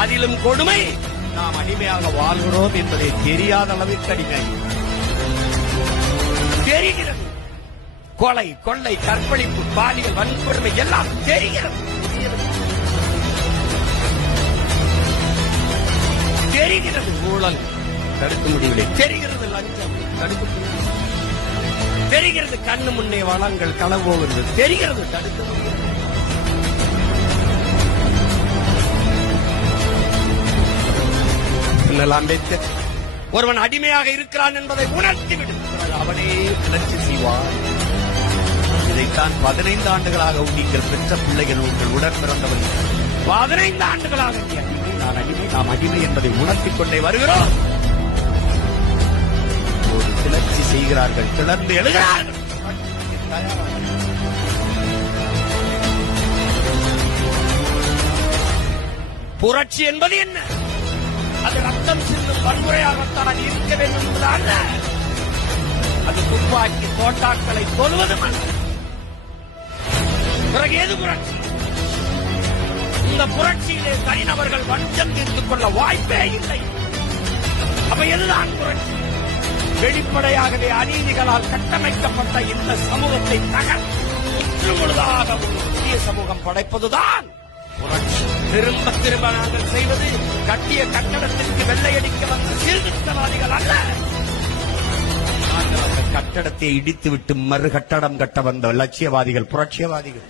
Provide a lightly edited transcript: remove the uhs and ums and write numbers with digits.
அதிலும் கொடுமை, நாம் அடிமையாக வாழ்கிறோம் என்பதை தெரியாத அளவிற்கு அடிமை தெரிகிறது. கொலை, கொள்ளை, கற்பழிப்பு, பாலியல் வன்கொடுமை எல்லாம் தெரிகிறது. தெரிகிறது ஊழல் தடுக்க முடியவில்லை, தெரிகிறது லஞ்சம் தடுக்க முடியவில்லை, தெரிகிறது கண்ணு முன்னே வளங்கள் களவு போகிறது, தெரிகிறது தடுக்க முடியவில்லை. அம்பேத்கர் ஒருவன் அடிமையாக இருக்கிறான் என்பதை உணர்த்திவிடும், அவனே கிளர்ச்சி செய்வார். இதைத்தான் 15 ஆண்டுகளாக நீங்கள் பெற்ற பிள்ளைகள், உங்கள் உடன் பிறந்தவர்கள் 15 ஆண்டுகளாக நான் அடிமை, நாம் அடிமை என்பதை உணர்த்திக் கொண்டே வருகிறோம். ஒரு கிளர்ச்சி செய்கிறார்கள், கிளர்ந்து எழுகிறார்கள். புரட்சி என்பது என்ன? அது ரத்தம் சிந்தும் வன்முறையாகத்தான் இருக்க வேண்டும் என்பதல்ல. அது துப்பாக்கி தோட்டாக்களை கொல்வதும் அல்ல. பிறகு எது புரட்சி? இந்த புரட்சியிலே தனிநபர்கள் வஞ்சம் தீர்த்துக் கொள்ள வாய்ப்பே இல்லை. அப்ப எதுதான் புரட்சி? வெளிப்படையாகவே அநீதிகளால் கட்டமைக்கப்பட்ட இந்த சமூகத்தை முற்று முழுதாக ஒரு புதிய சமூகம் படைப்பதுதான் புரட்சி. திரும்ப திரும்ப நாங்கள் செய்வது கட்டிய கட்டடத்திற்கு வெள்ளையடிக்க வந்த சீர்திருத்தவாதிகள் அல்ல. நாங்கள் அந்த கட்டடத்தை இடித்துவிட்டு மறு கட்டடம் கட்ட வந்த லட்சியவாதிகள், புரட்சியவாதிகள்.